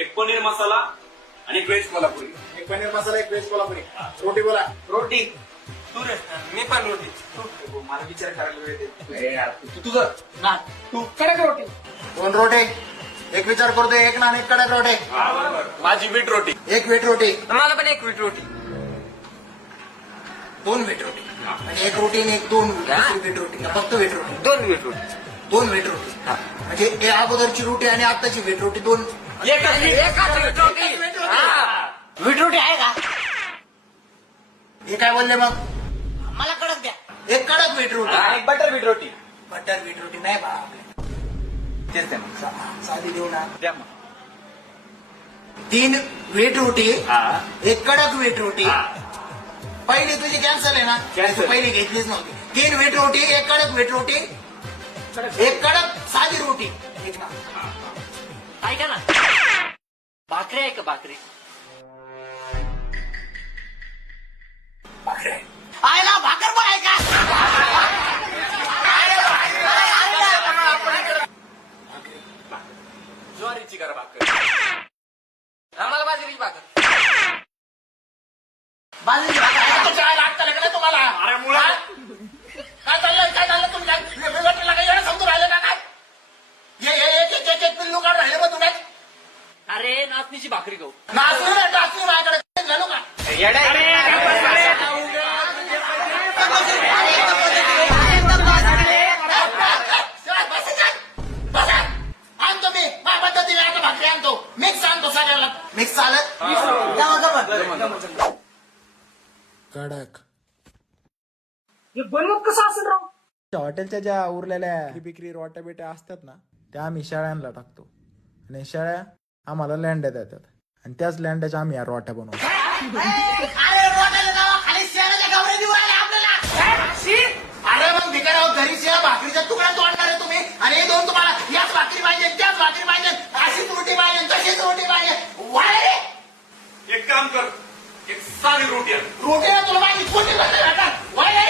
एक पनीर मसाला आणि एक व्हेज कोल्हापुरी. एक पनीर मसाला, एक व्हेज कोल्हापुरी. रोटी बोला. रोटी. तू रे मी पण रोटी. तू मला विचार करायला वेळ दे. ए यार, तुझं नान. तू कडक रोटी. 2 रोटे. एक विचार करतोय, एक नान, एक कडक रोटे. माझी वीट रोटी. एक व्हीट रोटी. मला पण एक वीट रोटी. 2 व्हीट रोटी. म्हणजे एक रोटी आणि एक 2 व्हीट रोटी. का फक्त व्हीट रोटी? 2 वीट रोटी. 2 व्हीट रोटी. म्हणजे हे अगोदरची रोटी आणि आताची व्हीट रोटी 2. एकाच वीट रोटी. वीट रोटी आहे का? हे काय बोलले मग? मला कडक द्या. एक कडक व्हीट रोटी. एक बटर वीट रोटी. बटर व्हीट रोटी नाही बा. तेच आहे मग. साधी देऊ ना. द्या मग. 3 व्हीट रोटी, हा. एक कडक व्हीट रोटी. हा. पहिली तुझी कॅन्सल आहे ना? Cancel. तू पहिली घेतलीच नव्हती. 3 व्हीट रोटी, एक कडक व्हीट रोटी, एक कडक साधी रोटी. एक ना. ऐका ना, भाकरी आहे का भाकरी? भाकरी. आयला भाकर पण आहे का? ज्वारीची करा भाकर. आम्हाला बाजरीची भाकर. बाजरीची भाकर आहे का? काय लागतं का तुम्हाला? अरे मुळा. काय चाललंय? काय झालं तुम्ही? काय वेगवेगळ्याला काही येणं समजून राहिलं का काय? एक पिल्लू काढून राहिले मग तुम्ही. अरे नाचणीची भाकरी खाऊ. नाचू ना टाचू माझ्याकडे घालू का? आणतो मी माझ्या पद्धतीने आता भाकरी आणतो. मिक्स आणतो सगळ्याला. मिक्स चालत कडक. हे बनवत कसं असेल राव? हॉटेलच्या ज्या उरलेल्या बिक्री रोट्या बिट्या असतात ना, त्या आम्ही शेळ्यांना टाकतो आणि शेळ्या आम्हाला लँड्या देतात आणि त्याच लँड्याच्या आम्ही या रोट्या बनवतो. अरे रोट्याच्या नावा खाली शेणाच्या गावऱ्या देऊ राहिले आपल्याला. अरे मग भिकाराव घरी शिळा भाकरीचा तुकडा तोडणार आहे तुम्ही आणि हे दोन तुम्हाला याच भाकरी पाहिजे, त्याच भाकरी पाहिजे, अशीच रोटी पाहिजे, तशीच रोटी पाहिजे. वाय रे. एक काम कर, एक साधी रोटी आण. रोटीला तुला माझी छोटी वाय रे.